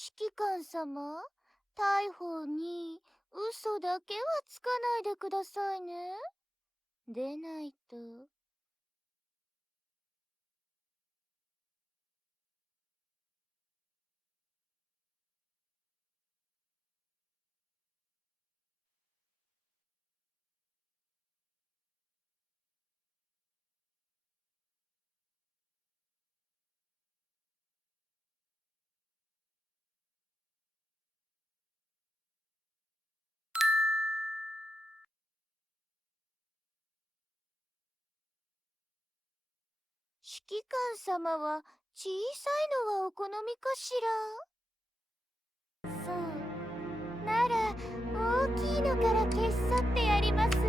指揮官様、大砲に嘘だけはつかないでくださいね。でないと。指揮官様は小さいのはお好みかしら。そう。なら、大きいのから消し去ってやりますわ。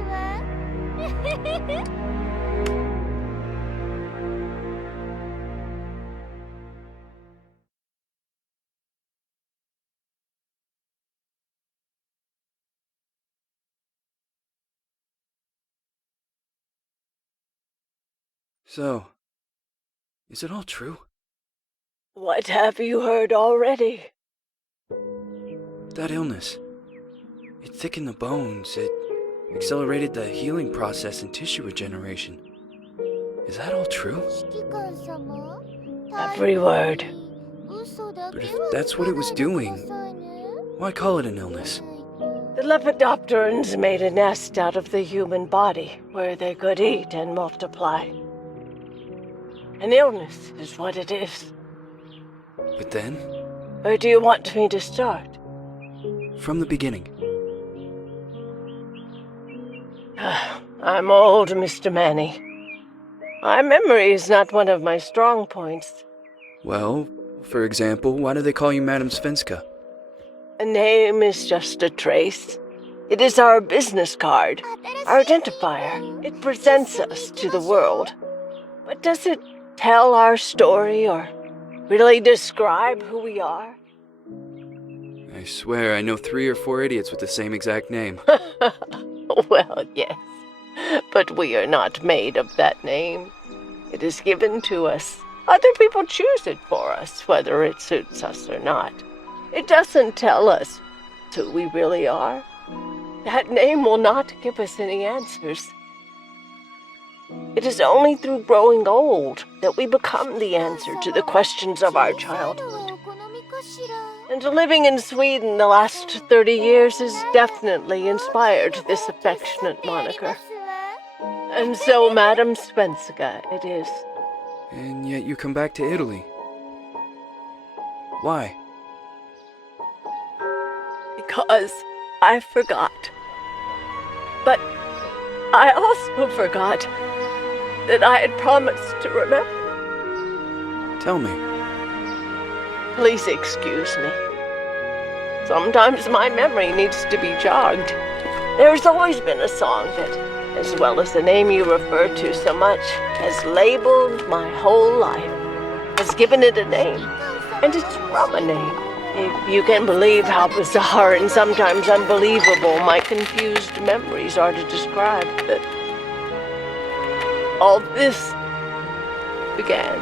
So, is it all true? What have you heard already? That illness. It thickened the bones. It accelerated the healing process and tissue regeneration. Is that all true? 指揮官様、 Every word. 嘘だ But け if は that's つか what it な was いでくだ doing, さいね。 why call it an illness? The Lepidopterans made a nest out of the human body where they could eat and multiply. An illness is what it is. But then, Where do you want me to start? from the beginning. I'm old, Mr. Manny. My memory is not one of my strong points. Well, for example, why do they call you Madame Svenska? A name is just a trace. It is our business card, our identifier. It presents us to the world. But does it tell our story or really describe who we are? I swear I know 3 or 4 idiots with the same exact name. Well, yes. But we are not made of that name. It is given to us. Other people choose it for us, whether it suits us or not. It doesn't tell us who we really are. That name will not give us any answers. It is only through growing old that we become the answer to the questions of our childhood. And living in Sweden the last 30 years has definitely inspired this affectionate moniker. And so Madame Svenska it is. And yet you come back to Italy. Why? Because I forgot. But I also forgot that I had promised to remember. Tell me. Please excuse me. Sometimes my memory needs to be jogged. There's always been a song that, as well as the name you refer to so much, has labeled my whole life, has given it a name, and it's from a name. If you can believe how bizarre and sometimes unbelievable my confused memories are to describe that all this began.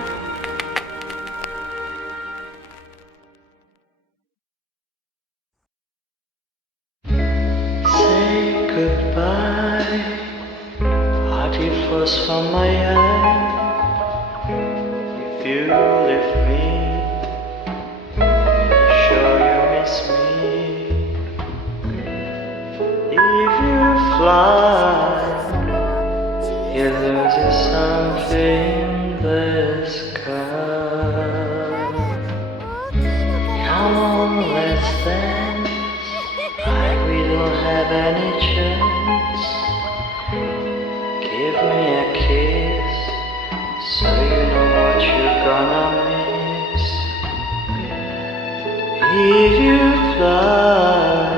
Say goodbye, hearty frost from my eye. If you leave me, sure you miss me. If you fly, you lose something in the sky. Come on, let's dance. Like we don't have any chance. Give me a kiss, so you know what you're gonna miss. If you fly,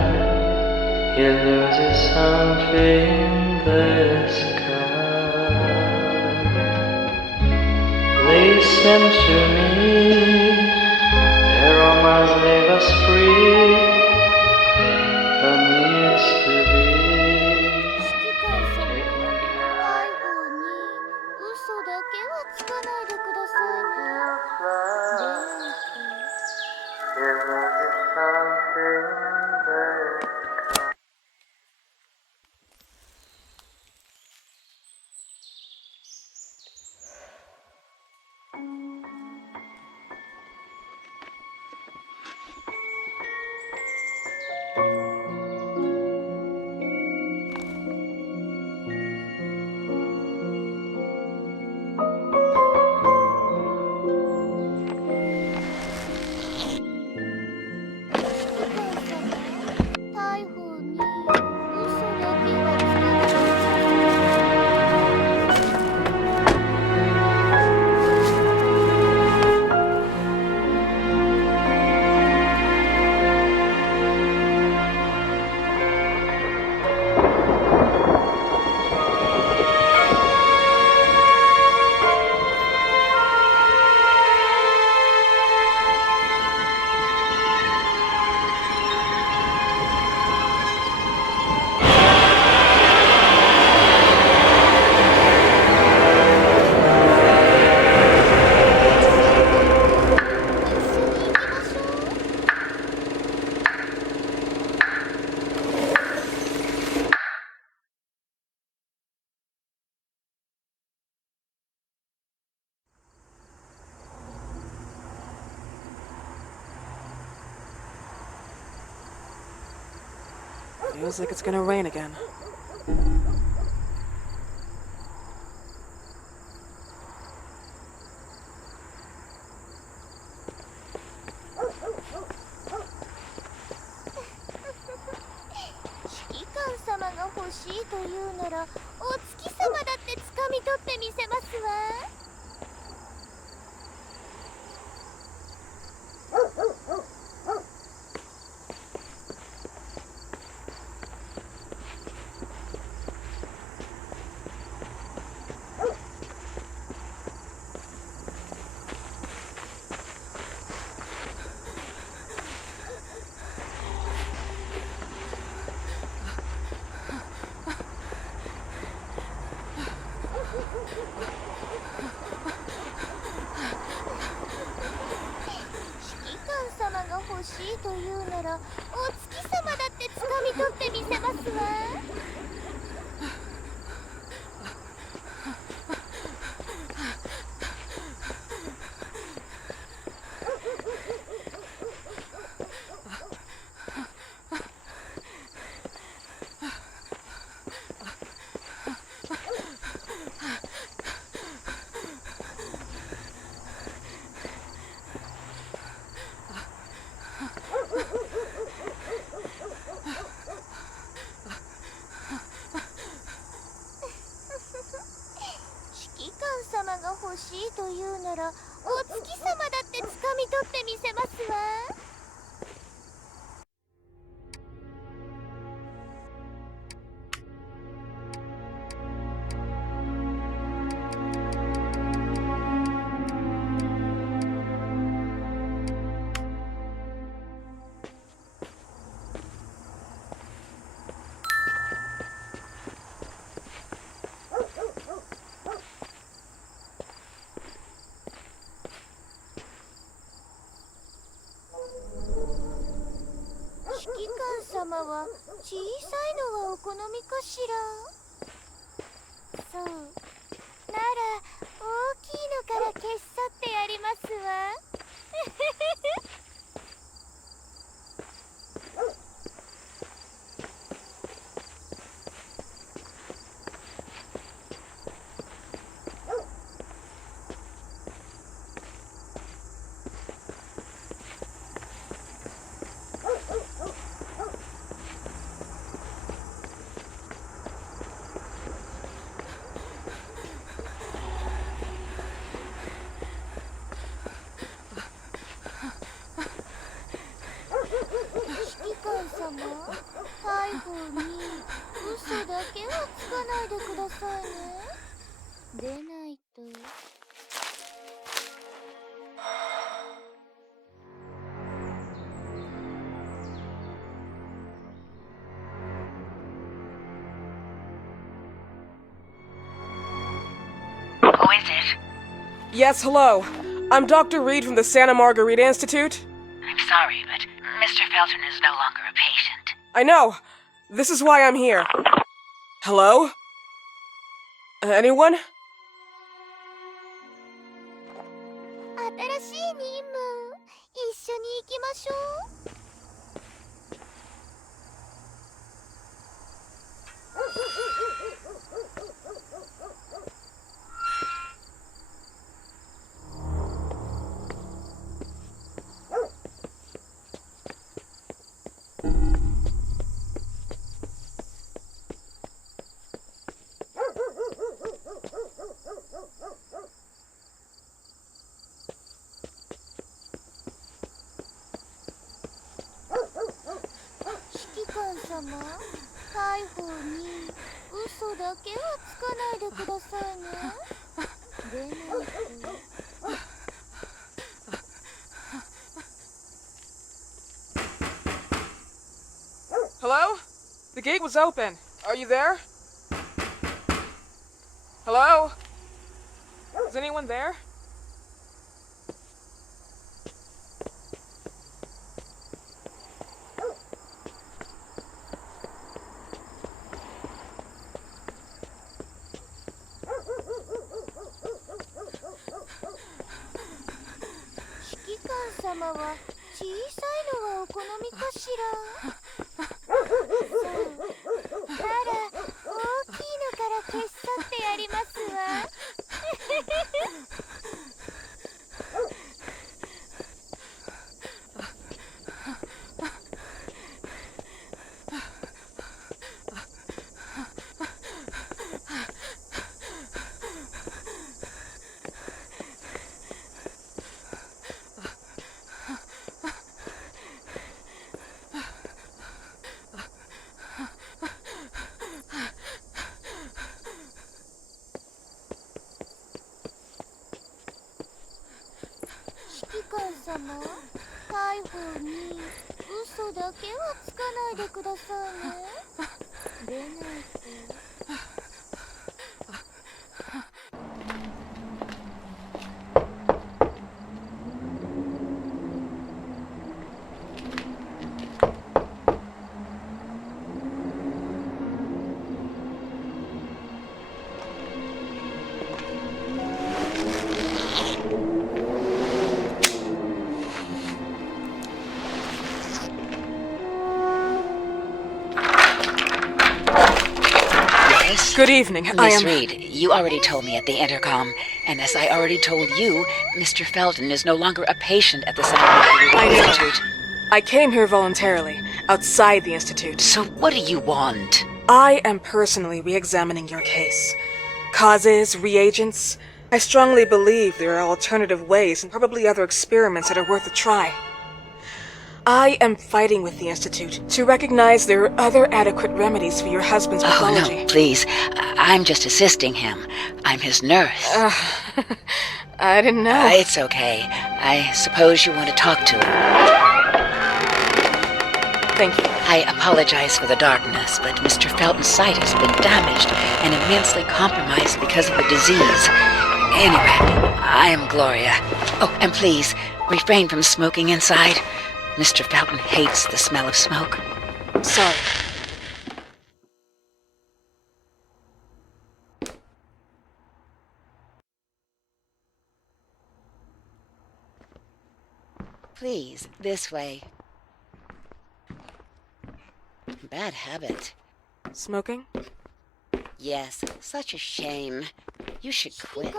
you lose something in the sky. Listen to me, the romance leave us free. But needs to be 指揮官様、大砲に嘘だけはつかないでくださいね。でないと。Feels like it's gonna rain again. Yes, hello. I'm Dr. Reed from the Santa Margarita Institute. I'm sorry, but Mr. Felton is no longer a patient. I know. This is why I'm here. Hello? Anyone? 新しい任務一緒に行きましょう。様、逮捕に嘘だけはつかないでくださいね。でないと。Hello? The gate was open. Are you there? Hello? Is anyone there? 様、逮捕に嘘だけはつかないでくださいね。でないと。Good evening. I Miss am... Reed, you already told me at the intercom, and as I already told you, Mr. Felton is no longer a patient at the Santa I Margarita know. Institute. I came here voluntarily, outside the Institute. So what do you want? I am personally re-examining your case. Causes, reagents. I strongly believe there are alternative ways and probably other experiments that are worth a try. I am fighting with the Institute to recognize there are other adequate remedies for your husband's pathology. Oh, no, please. I'm just assisting him. I'm his nurse. I didn't know. It's okay. I suppose you want to talk to him. Thank you. I apologize for the darkness, but Mr. Felton's sight has been damaged and immensely compromised because of the disease. Anyway, I am Gloria. Oh, and please, refrain from smoking inside. Mr. Felton hates the smell of smoke. Sorry. Please, this way. Bad habit. Smoking? Yes, such a shame. You should quit.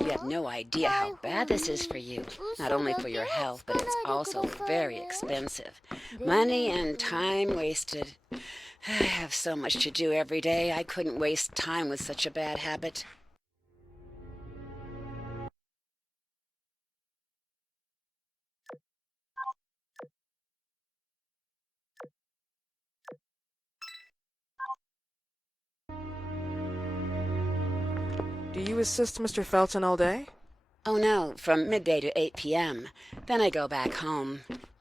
You have no idea how bad this is for you. Not only for your health, but it's also very expensive. Money and time wasted. I have so much to do every day. I couldn't waste time with such a bad habit. Do you assist Mr. Felton all day? Oh no, from midday to 8 p.m. Then I go back home.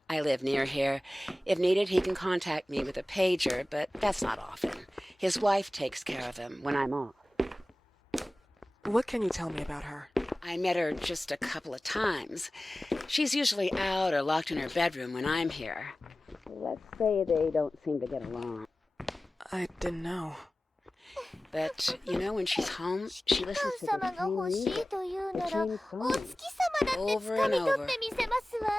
I live near here. If needed, he can contact me with a pager, but that's not often. His wife takes care of him when I'm off. What can you tell me about her? I met her just a couple of times. She's usually out or locked in her bedroom when I'm here. Let's say they don't seem to get along. I didn't know. But, you know, when she's home, she listens to the 様が欲しい same というなら、 same お月様だって掴み取ってみせますわ。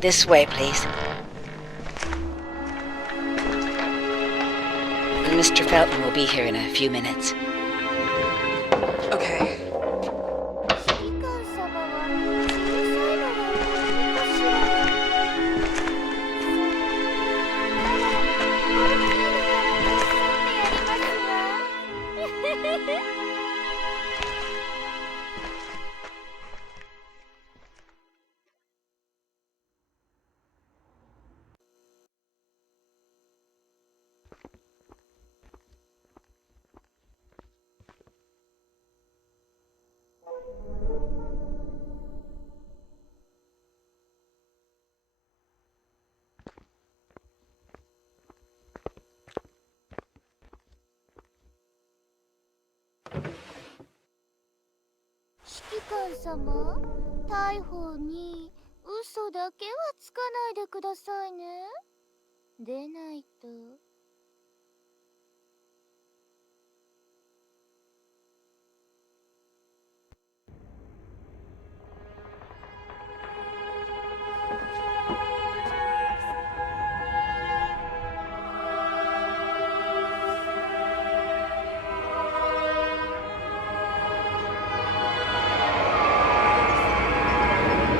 This way, please. Mr. Felton will be here in a few minutes. Okay. 指揮官様は小さいのがお好みかしら。大きいのから手伝ってやりますわ。指揮官様、逮捕に嘘だけはつかないでくださいね。でないと。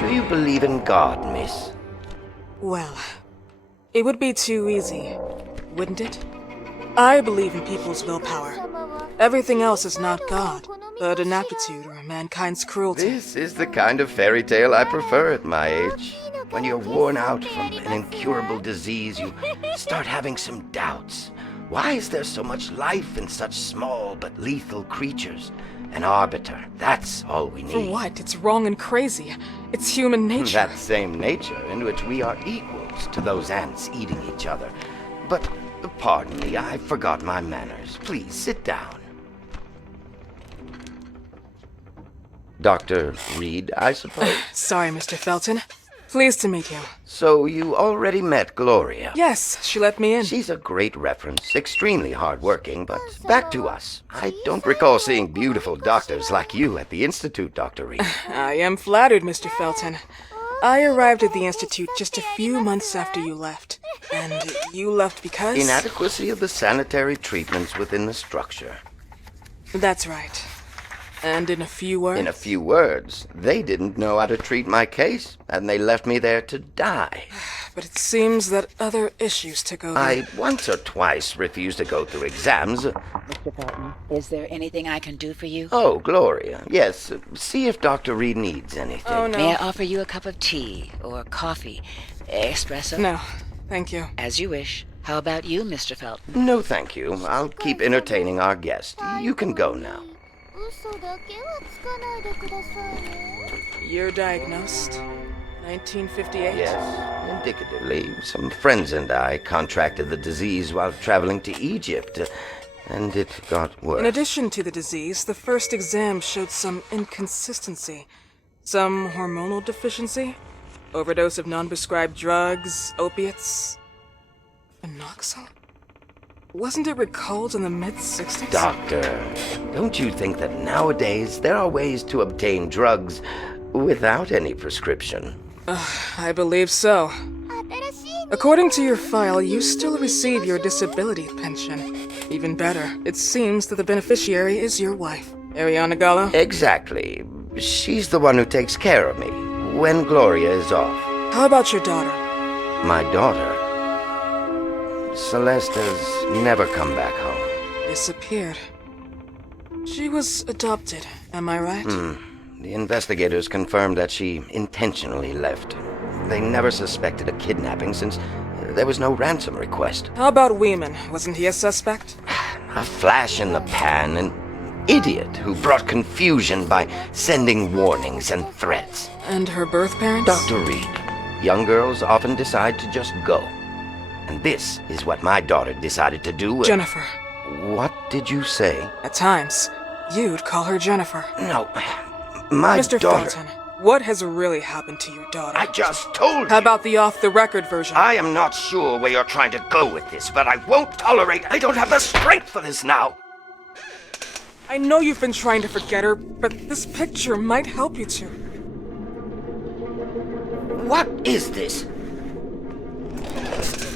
Do you believe in God, miss? Well, it would be too easy, wouldn't it? I believe in people's willpower. Everything else is not God, but an aptitude or mankind's cruelty. This is the kind of fairy tale I prefer at my age. When you're worn out from an incurable disease, you start having some doubts. Why is there so much life in such small but lethal creatures? An arbiter, that's all we need. For what? It's wrong and crazy. It's human nature. That same nature in which we are equals to those ants eating each other. But, pardon me, I forgot my manners. Please, sit down. Dr. Reed, I suppose? Sorry, Mr. Felton. Pleased to meet you. So you already met Gloria? Yes, she let me in. She's a great reference, extremely hardworking, but back to us. I don't recall seeing beautiful doctors like you at the Institute, Dr. Reed. I am flattered, Mr. Felton. I arrived at the Institute just a few months after you left. And you left because... Inadequacy of the sanitary treatments within the structure. That's right. And in a few words? In a few words, they didn't know how to treat my case, and they left me there to die. But it seems that other issues took over. I once or twice refused to go through exams. Mr. Felton, is there anything I can do for you? Oh, Gloria, yes. See if Dr. Reed needs anything. Oh, no. May I offer you a cup of tea or coffee? Espresso? No, thank you. As you wish. How about you, Mr. Felton? No, thank you. I'll keep entertaining our guest. You can go now. You're diagnosed? 1958? Yes, indicatively. Some friends and I contracted the disease while traveling to Egypt, and it got worse. In addition to the disease, the first exam showed some inconsistency. Some hormonal deficiency? Overdose of non-prescribed drugs, opiates? Phenoxyl? Wasn't it recalled in the mid-60s? Doctor, don't you think that nowadays there are ways to obtain drugs without any prescription? I believe so. According to your file, you still receive your disability pension. Even better, it seems that the beneficiary is your wife, Ariana Gallo. Exactly. She's the one who takes care of me when Gloria is off. How about your daughter? My daughter, Celeste, has never come back home. Disappeared. She was adopted, am I right? The investigators confirmed that she intentionally left. They never suspected a kidnapping since there was no ransom request. How about Weeman? Wasn't he a suspect? A flash in the pan, an idiot who brought confusion by sending warnings and threats. And her birth parents? Dr. Reed, young girls often decide to just go. And this is what my daughter decided to do. Jennifer. What did you say? At times, you'd call her Jennifer. No, my Mr. daughter... Felton, what has really happened to your daughter? I just told How you. about the off-the-record version? I am not sure where you're trying to go with this, but I won't tolerate... I don't have the strength for this now. I know you've been trying to forget her, but this picture might help you to. What is this?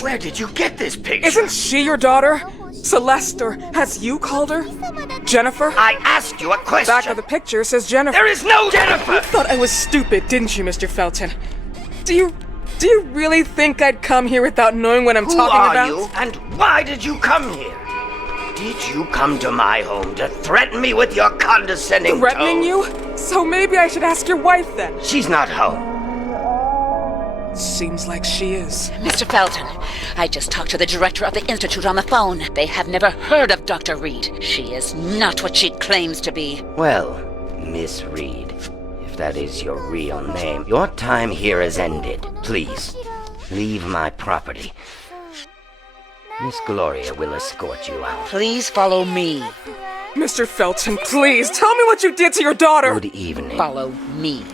Where did you get this picture? Isn't she your daughter? Celeste, or has you called her? Jennifer? I asked you a question. Back of the picture says Jennifer. There is no Jennifer! You thought I was stupid, didn't you, Mr. Felton? Do you really think I'd come here without knowing what I'm talking about? Who are you, and why did you come here? Did you come to my home to threaten me with your condescending Threatening tone? you? So maybe I should ask your wife then. She's not home. Seems like she is. Mr. Felton, I just talked to the director of the Institute on the phone. They have never heard of Dr. Reed. She is not what she claims to be. Well, Miss Reed, if that is your real name, your time here has ended. Please, leave my property. Miss Gloria will escort you out. Please follow me. Mr. Felton, please, tell me what you did to your daughter! Good evening. Follow me.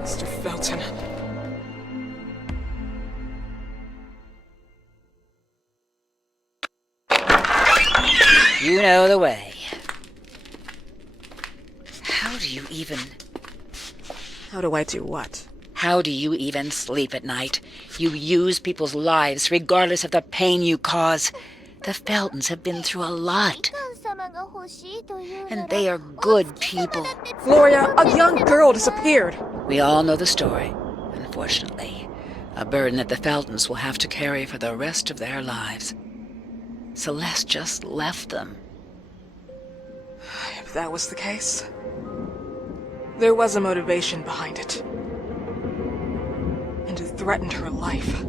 Mr. Felton. You know the way. How do you even... How do I do what? How do you even sleep at night? You use people's lives regardless of the pain you cause. The Feltons have been through a lot. And they are good people. Gloria, a young girl disappeared. We all know the story, unfortunately. A burden that the Feltons will have to carry for the rest of their lives. Celeste just left them. If that was the case, there was a motivation behind it. And it threatened her life.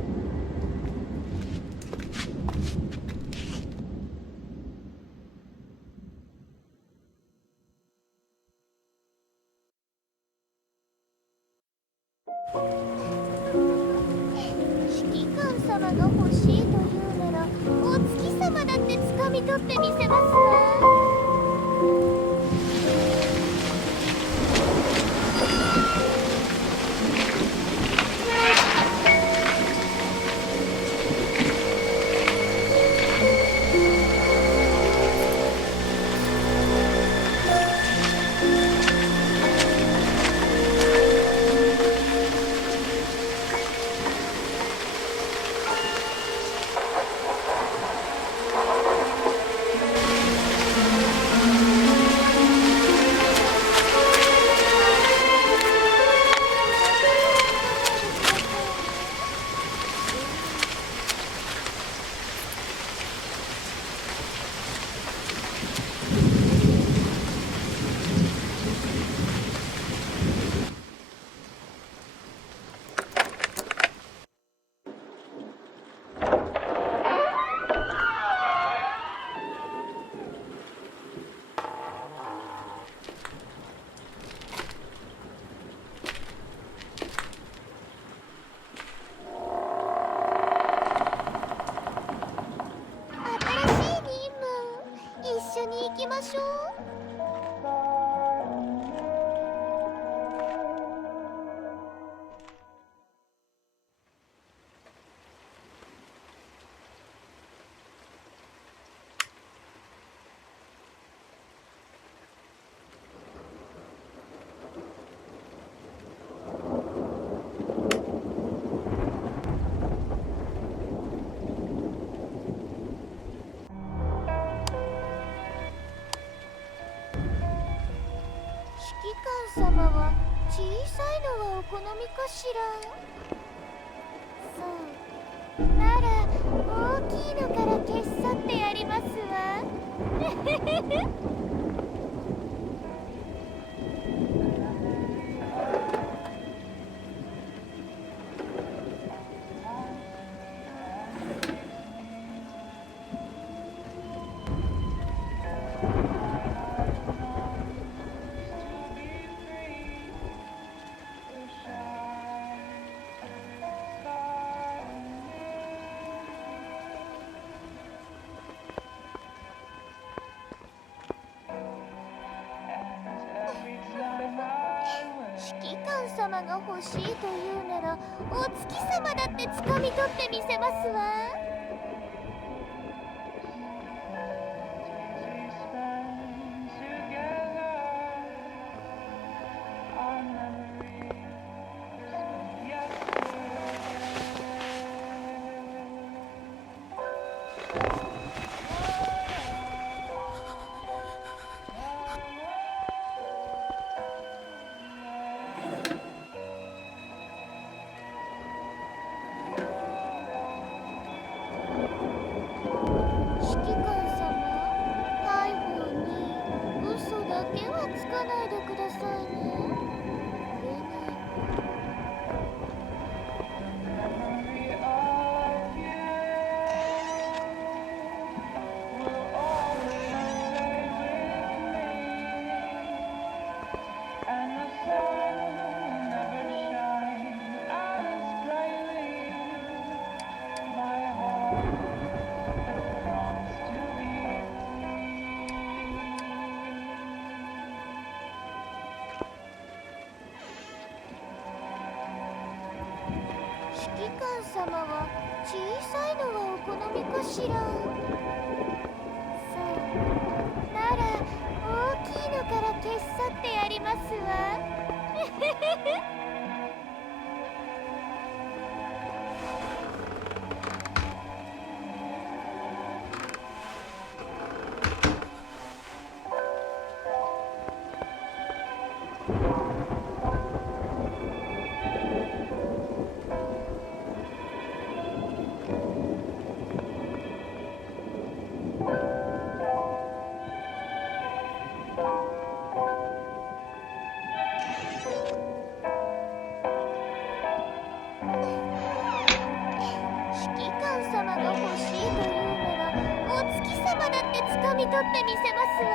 ってみせますわ。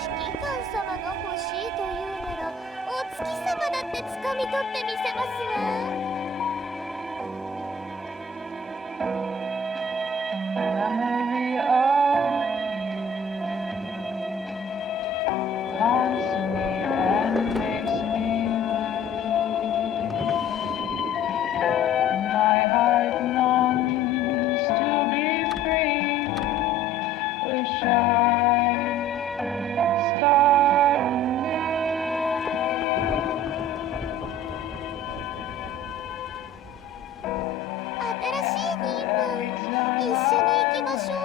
指揮官様が欲しいというなら、お月様だって掴み取ってみせますわ。Memory of haunts me and makes me my heart longs to be free. Wish I start anew. 新しい任務、一緒に行きましょう。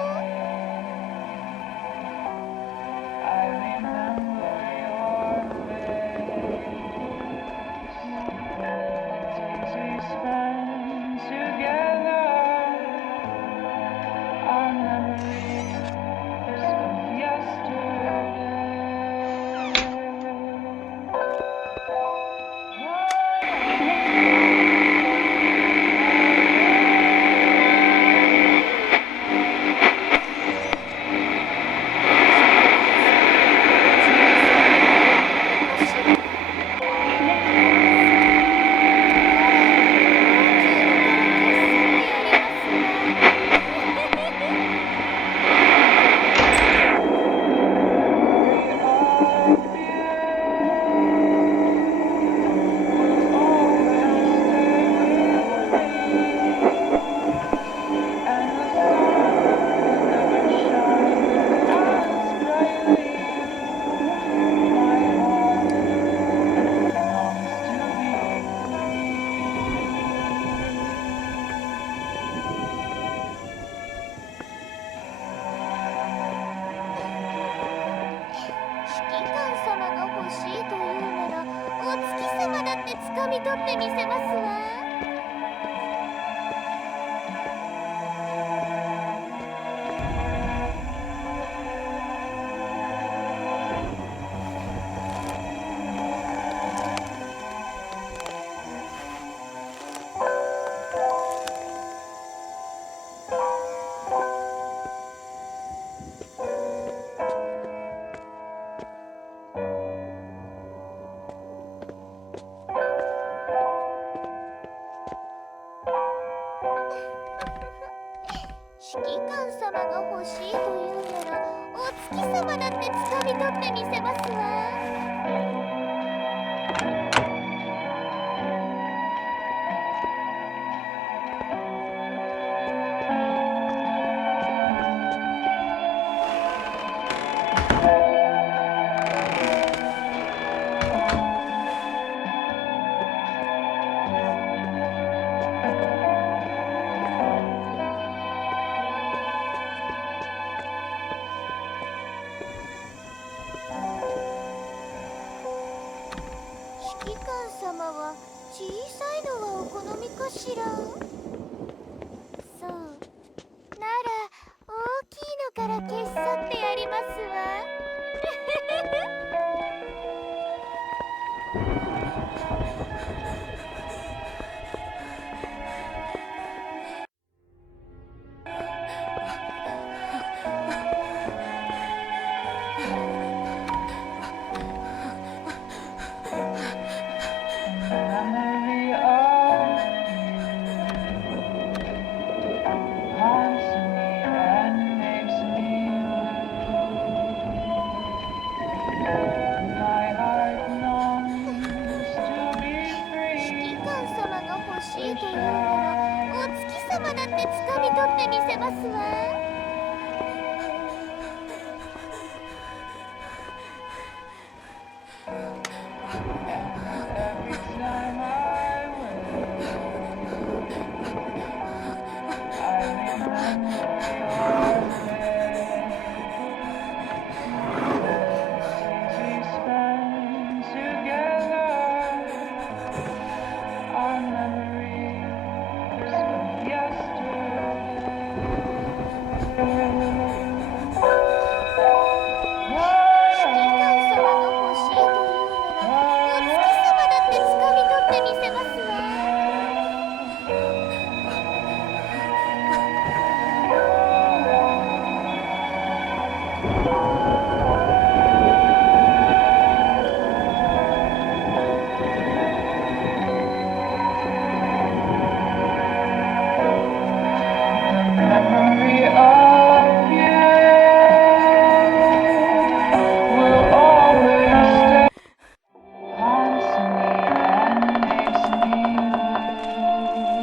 I remember your face, days we spent together, our memories of yesterday. Memory of you will always stay. Haunts me and makes me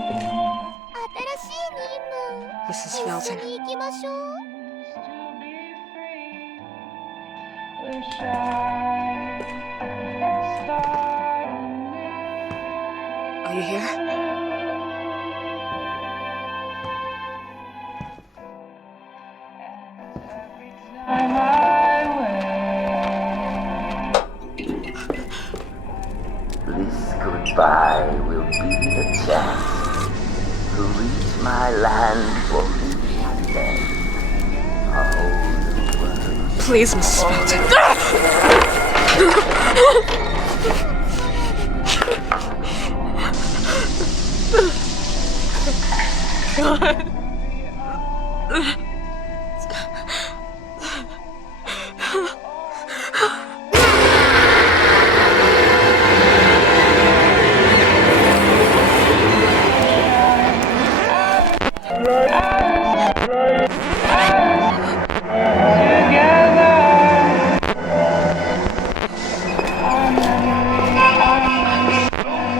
blue. 新しい任務 Mrs. 一 Felton. 緒に行きましょう To be free, wish I could start anew. Are you here? Time I wait. This goodbye will be the chance to reach my land for me then. A whole new world. Please, Mrs. Felton.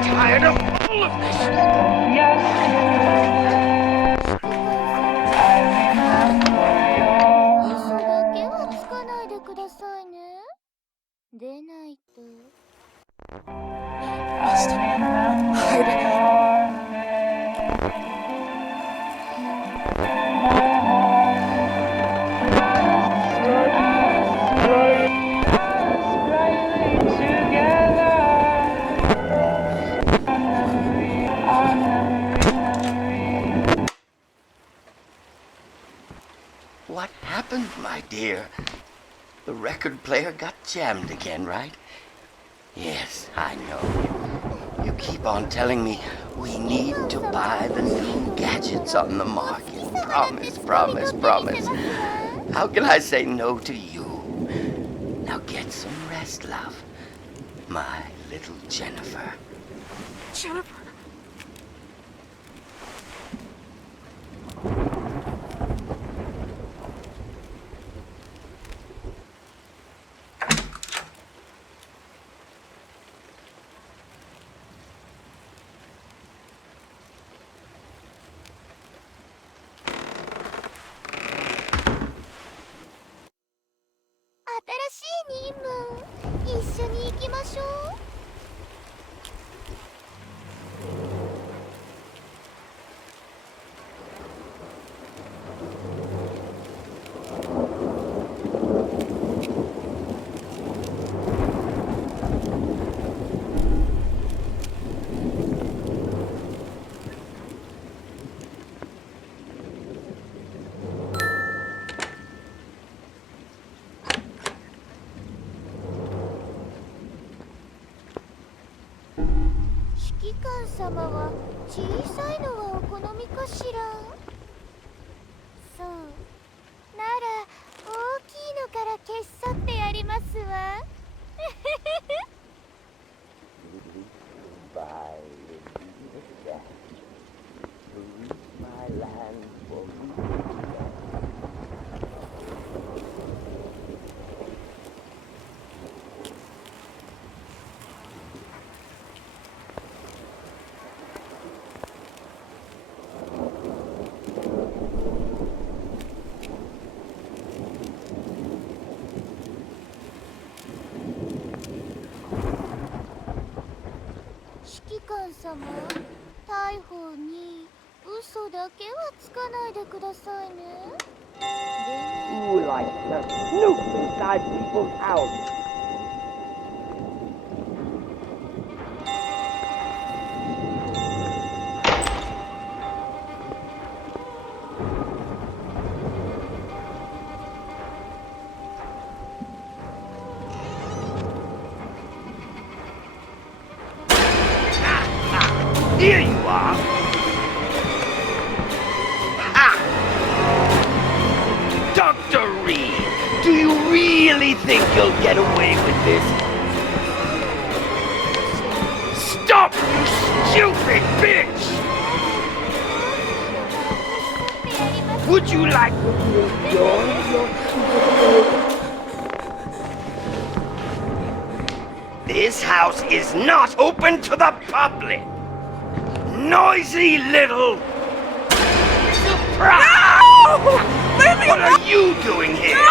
Tired of all of this. I remember your 嘘だけはつかないでくださいね出ないと Must hide. What happened, my dear? The record player got jammed again, right? Yes, I know. You keep on telling me we need to buy the new gadgets on the market. Promise, promise, promise. How can I say no to you? Now get some rest, love. My little Jennifer. Jennifer.新しい任務一緒に行きましょう 指揮官様は小さいのはお好みかしらそうなら大きいのから消し去ってやりますわ Goodbye will be the chance to reach my land for me. 指揮官様大砲に嘘だけはつかないでくださいね Who likes to snoop inside people's houses? Here you are! Ah! Dr. Reed, do you really think you'll get away with this? Stop, you stupid bitch! Would you like to enjoy your This house is not open to the public! Noisy little... surprise! No! Leave me What alone! are you doing here?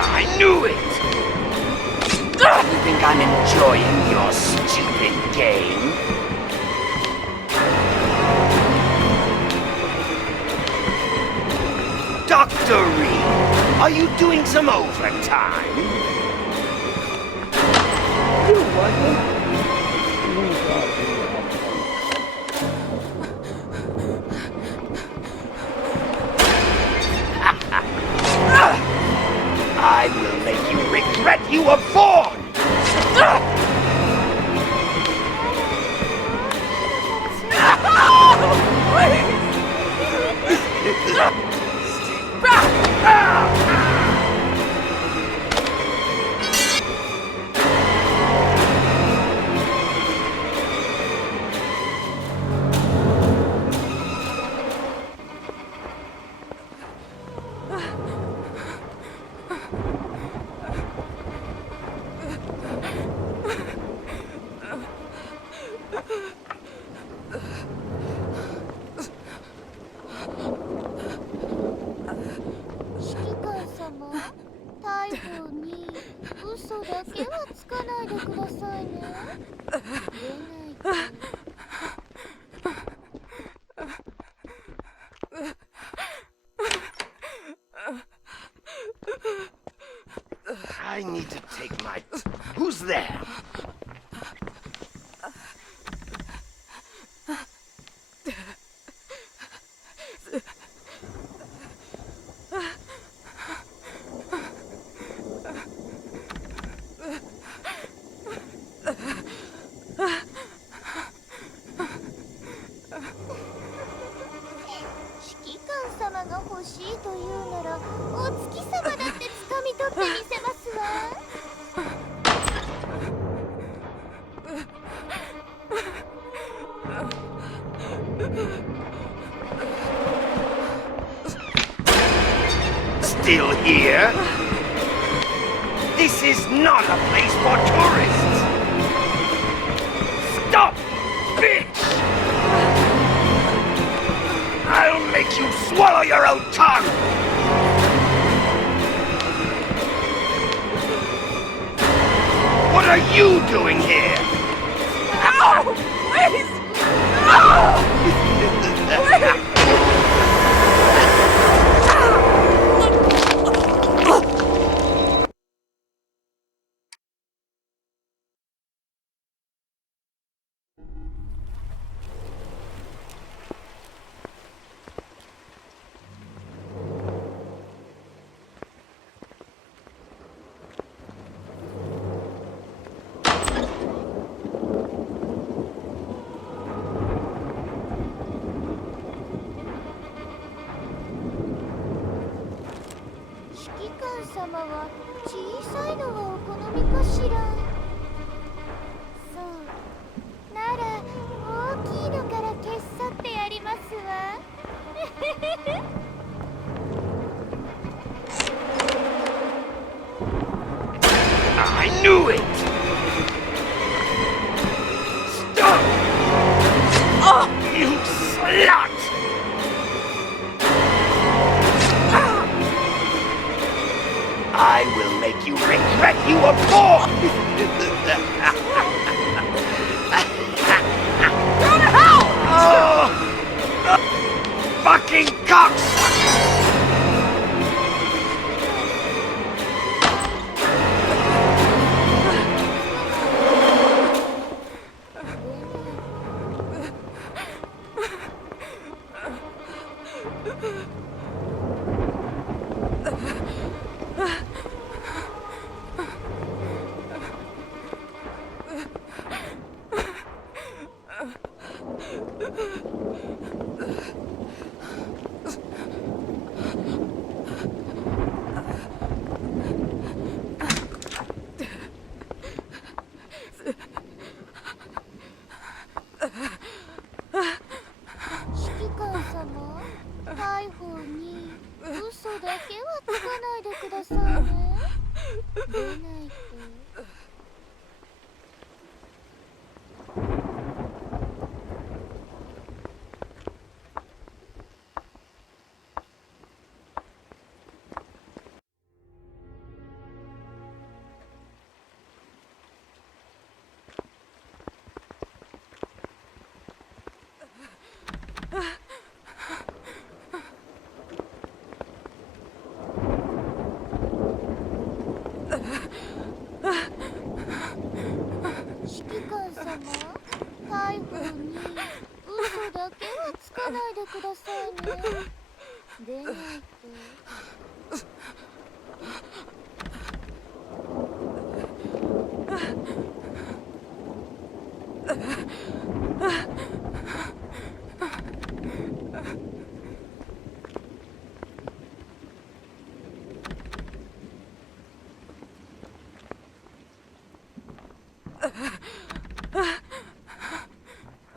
I knew it! You think I'm enjoying your stupid game? Dr. Reed, are you doing some overtime? I will make you regret you were born! I need to take my... Who's there? Still here? This is not a place for tourists! Stop, bitch! I'll make you swallow your own tongue! What are you doing here? No! Please! No! Please! do it! Stop! Oh, you slut! I will make you regret you were born! Go to hell! Oh, fucking cocksucker!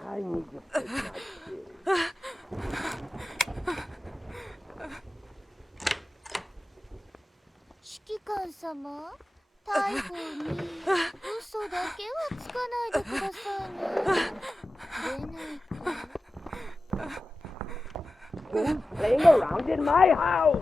I need to fix my kid. 指揮官様、逮捕に嘘だけはつかないでくださいね。出ないと。Who's playing around in my house?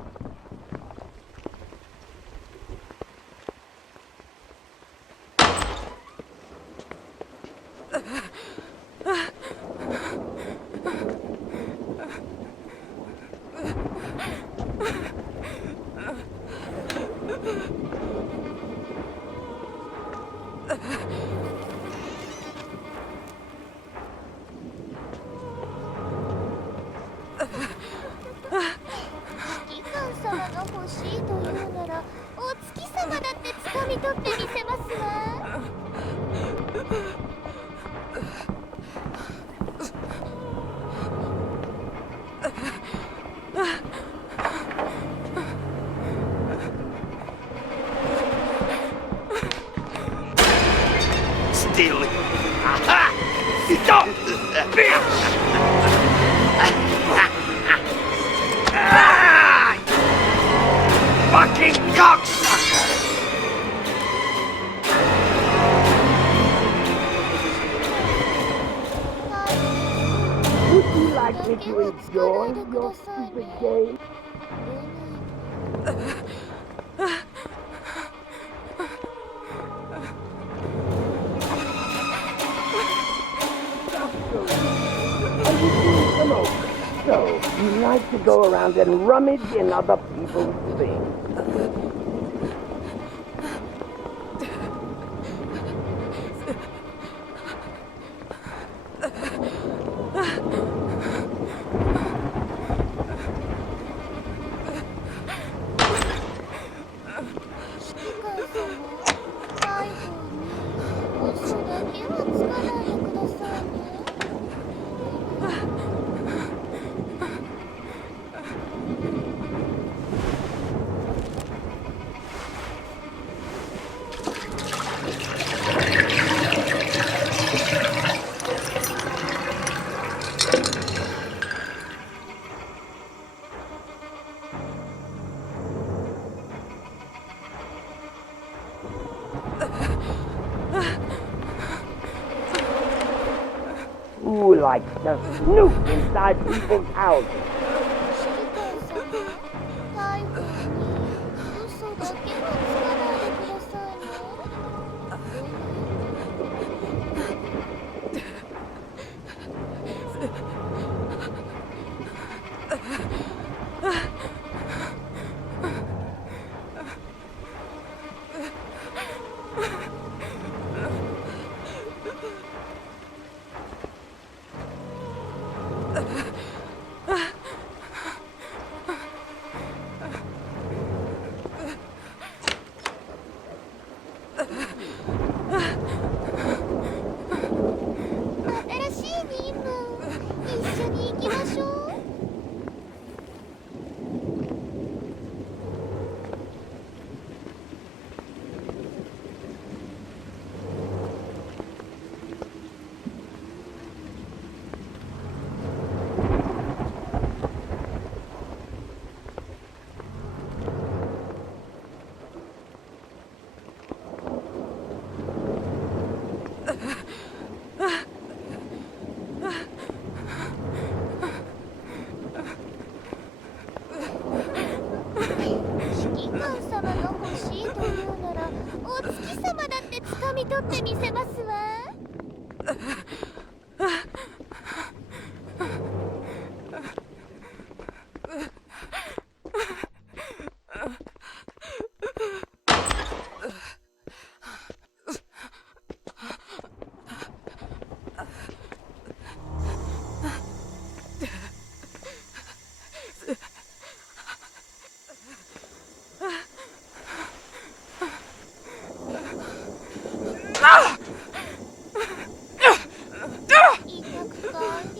Still. Aha! Stop! Bitch! Ah! Fucking cocksucker! Would you like me to enjoy your stupid game? So, you like to go around and rummage in other people's things. like to snoop inside people's houses. 指揮官様、逮捕に嘘だけはつかないでくださいね。新しい任務、一緒に行きましょう。指揮官様が欲しいというなら、お月様だって掴み取ってみせますわ。委託完了。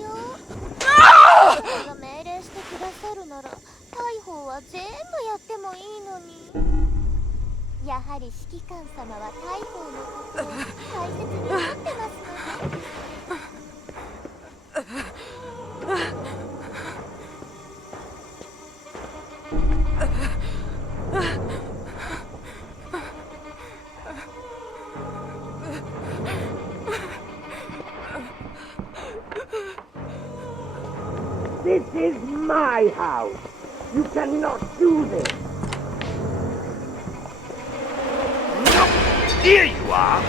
様が命令してくださるなら、逮捕は全部やってもいいのに。やはり指揮官様は逮捕のことを大切に思ってますのね。This is my house. You cannot do this. No! Here you are.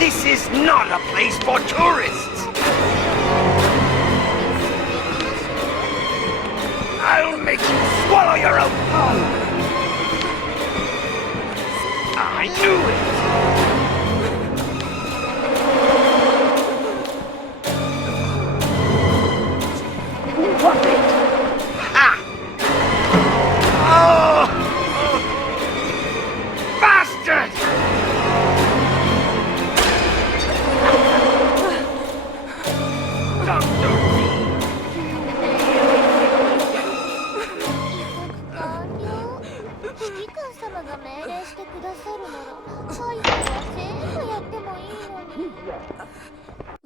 This is not a place for tourists. I'll make you swallow your own tongue. I knew it. What's it? Ha! Oh! Bastard! Dr. B. 完了。指揮官様が命令してくださるなら、逮捕は全部やってもいいのに。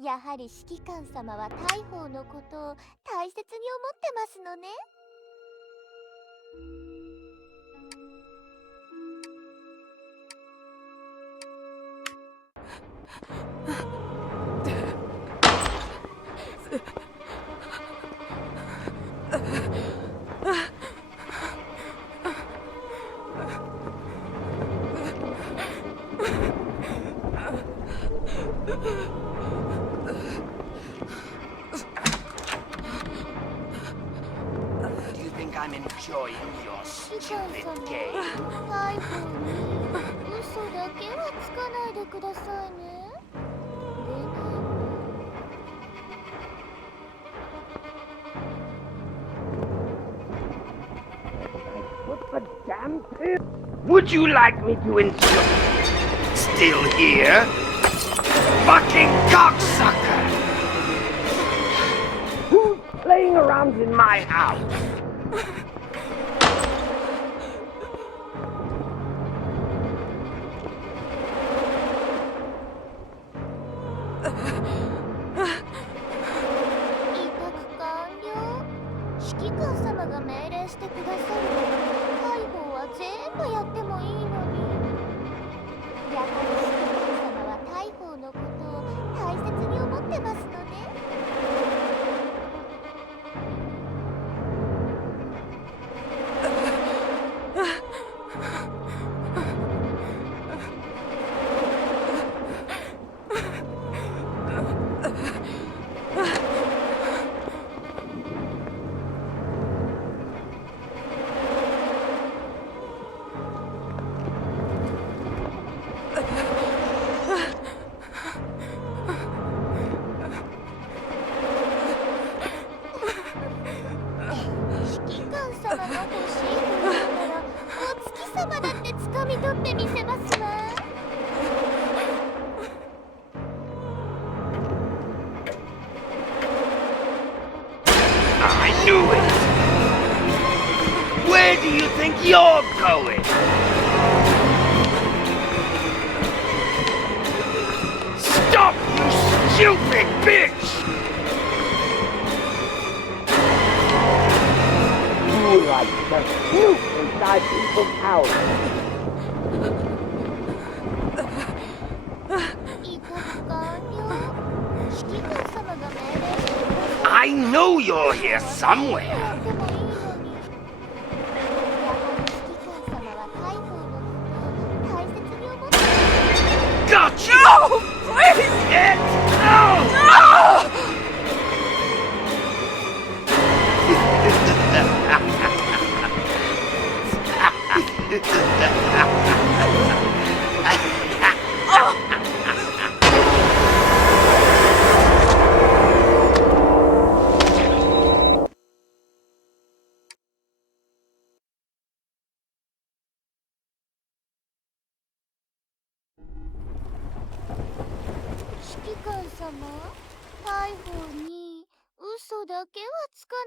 やはり指揮官様は大砲のことを大切に思ってますのね。Do you think I'm enjoying your 指揮官 stupid 様、 game? 大砲に嘘だけはつかないでくださいね。What the damn pip? Would you like me to insult? Still here? Fucking cocksucker! Who's playing around in my house?指揮官様が命令してくださるなら、逮捕は全部やってもいいのに。やはり指揮官様は逮捕のことを大切に思ってますしてみせますわ。I knew it! Where do you think you're going? Stop, you stupid bitch! You like to snoop inside people's houses. 威嚇完了。指揮官様が命令してください。 I know you're here somewhere! やってもいいのに。やはり指揮官様は大砲のことを大切に思って。 Got you! No! Please! Get out! No! 指揮官様、大砲に嘘だけはつか